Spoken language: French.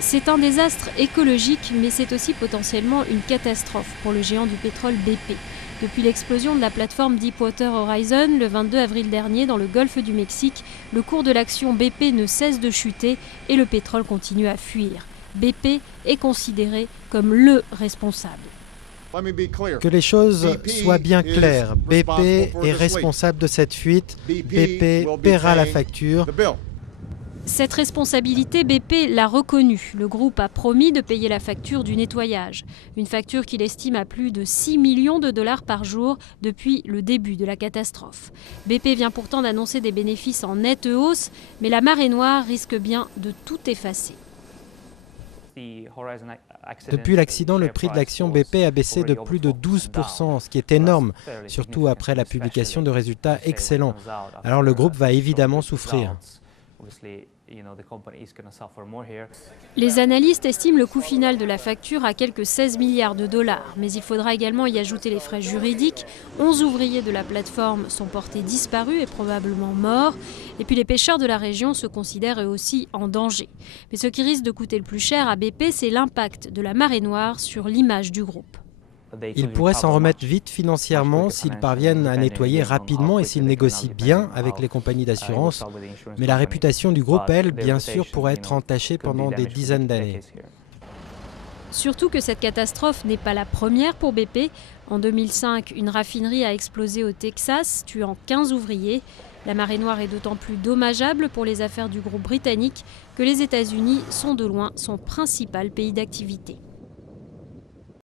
C'est un désastre écologique, mais c'est aussi potentiellement une catastrophe pour le géant du pétrole BP. Depuis l'explosion de la plateforme Deepwater Horizon le 22 avril dernier dans le golfe du Mexique, le cours de l'action BP ne cesse de chuter et le pétrole continue à fuir. BP est considéré comme le responsable. Que les choses soient bien claires. BP est responsable de cette fuite. BP paiera la facture. Cette responsabilité, BP l'a reconnue. Le groupe a promis de payer la facture du nettoyage. Une facture qu'il estime à plus de 6 millions de dollars par jour depuis le début de la catastrophe. BP vient pourtant d'annoncer des bénéfices en nette hausse, mais la marée noire risque bien de tout effacer. Depuis l'accident, le prix de l'action BP a baissé de plus de 12%, ce qui est énorme, surtout après la publication de résultats excellents. Alors le groupe va évidemment souffrir. Les analystes estiment le coût final de la facture à quelques 16 milliards de dollars. Mais il faudra également y ajouter les frais juridiques. 11 ouvriers de la plateforme sont portés disparus et probablement morts. Et puis les pêcheurs de la région se considèrent eux aussi en danger. Mais ce qui risque de coûter le plus cher à BP, c'est l'impact de la marée noire sur l'image du groupe. Ils pourraient s'en remettre vite financièrement s'ils parviennent à nettoyer rapidement et s'ils négocient bien avec les compagnies d'assurance. Mais la réputation du groupe, elle, bien sûr, pourrait être entachée pendant des dizaines d'années. Surtout que cette catastrophe n'est pas la première pour BP. En 2005, une raffinerie a explosé au Texas, tuant 15 ouvriers. La marée noire est d'autant plus dommageable pour les affaires du groupe britannique que les États-Unis sont de loin son principal pays d'activité.